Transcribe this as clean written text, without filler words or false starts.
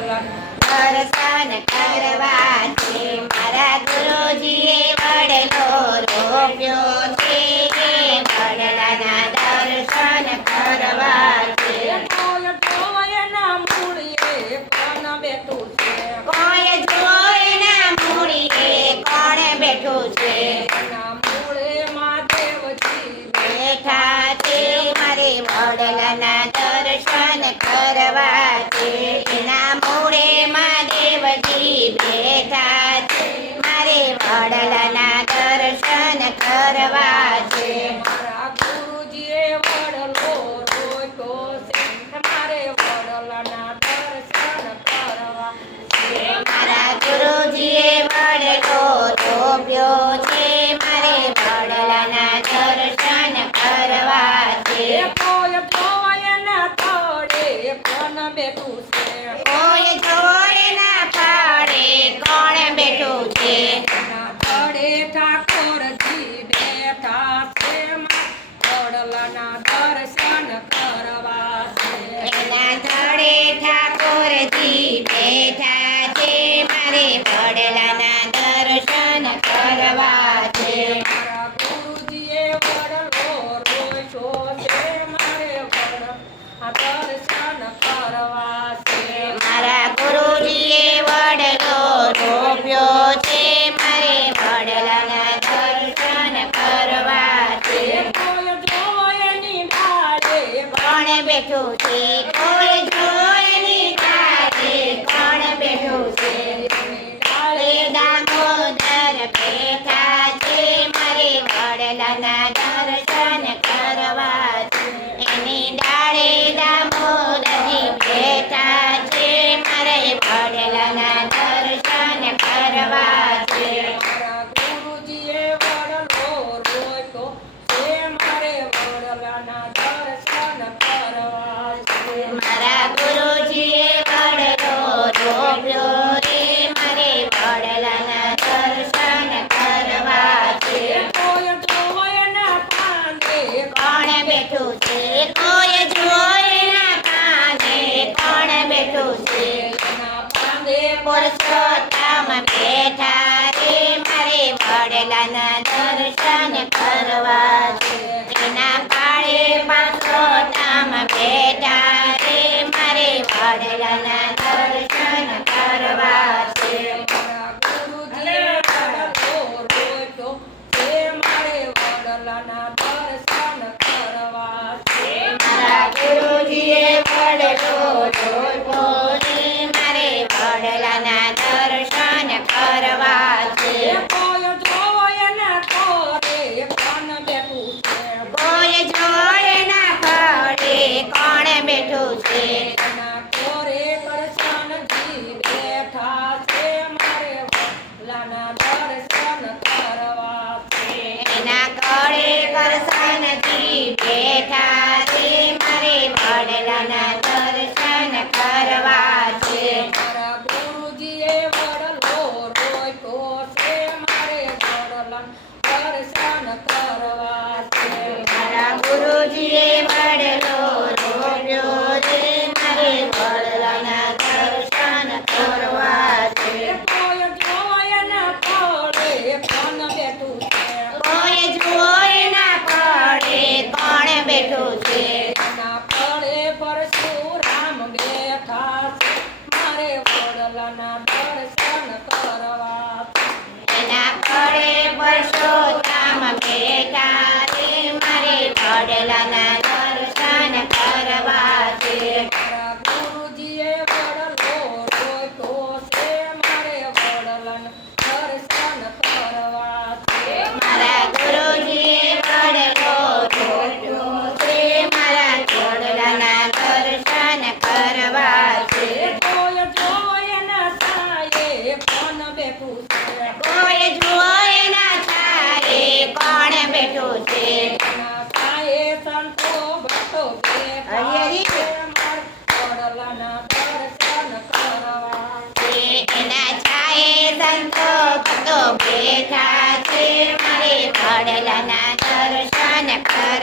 દર્શન કરવા છે મારા ગુરુજીએ વડલો રોપ્યો છે વડલાના દર્શન કરવા છે કોઈ જોયના મૂળીએ કોણ બેઠું છે બેઠા છે મારે વડલાના દર્શન કરવા છે એના મૂળે મહાદેવજી બેઠા છે મારે વડલાના દર્શન કરવા છે મારા ગુરુજીએ વડલો રોપ્યો છે મારે વડલાના દર્શન કરવા છે મારા ગુરુજીએ વડલો રોપ્યો છે મારે વડલાના દર્શન કરવા છે કોઈ જોયના તળે કોણ બેઠું છે કોઈ જોયના તળે કોણ બેઠું છે એના તળે ઠાકોરજી બેઠા છે વડલાના દર્શન કરવા છે એના તળે ઠાકોરજી બેઠા છે મારે વડલાના દર્શન કરવા છે મારા ગુરુજીએ વડલો રોપ્યો છે મારે વડલા દર્શન કરવા છે મારા ગુરુજીએ વડલો રોપ્યો છે મારે વડલાના દર્શન કરવા છે કોઈ જોયની ડાળે કોણ બેઠું છે કોઈ જોયની ડાળે કોણ બેઠું છે ડાળે દામોદર બેઠા છે મારે વડલાના દર્શન કરવા છે એની ડાળે દામોદરજી બેઠા છે મારે વડલાના દર્શન કરવા છે મારા ગુરુજીએ વડલો રોપ્યો છે મારે વડલાના દર્શન કરવા છે મારા ગુરુજીએ વડલો રોપ્યો રે મારે વડલાના દર્શન કરવા છે કોઈ જોયના કાંદે કોણ બેઠું છે કોઈ જોયના કાંદે કોણ બેઠું છે એના કાંદે પુરુષોત્તમ બેઠા રે મારે વડલાના દર્શન કરવા છે એના પાળે પુરુષોત્તમ બેઠા રે મારે વડલાના દર્શન કરવા છે મારા ગુરુજીએ વડલો રોપ્યો છે મારે વડલાના દર્શન કરવા છે મારા ગુરુજીએ વડલો રોપ્યો છે મારે વડલાના દર્શન કરવા છે કોઈ જોયના તળે કોણ બેઠું છે કોઈ જોયના તળે કોણ બેઠું છે એના કોરે કરશનજી બેઠા છે મારે વડલાના દર્શન કરવા છે એના કોરે કરશનજી બેઠા છે મારે વડલાના દર્શન કરવા છે મારા ગુરુજીએ વડલો રોપ્યો છે મારે વડલાના દર્શન કરવા છે મારા ગુરુજીએ વડલો રોપ્યો છે મારે વડલાના દર્શન કરવા છે કોઈ જોયના તળે કોણ બેઠું છે કોઈ જોયના તળે કોણ બેઠું છે એના તળે પરશુરામ બેઠા છે મારે વડલાના દર્શન કરવા એના તળે પુરુષોત્તમ બેઠા છે મારે વડલાના દર્શન કરવા છે મારા ગુરુજીએ વડલો રોપ્યો છે મારે વડલાના દર્શન કરવા છે મારા ગુરુજીએ વડલો રોપ્યો છે મારા વડલાના દર્શન કરવા છે કોઈ જોયના છાયે કોણ બેઠું છે કોઈ જોયના છાયે કોણ બેઠું છે એના છાયે સંતો ભક્તો બેઠા છે મારે વડલાના દર્શન કરવા છે એના છાયે સંતો ભક્તો બેઠા છે મારે વડલાના દર્શન કરવા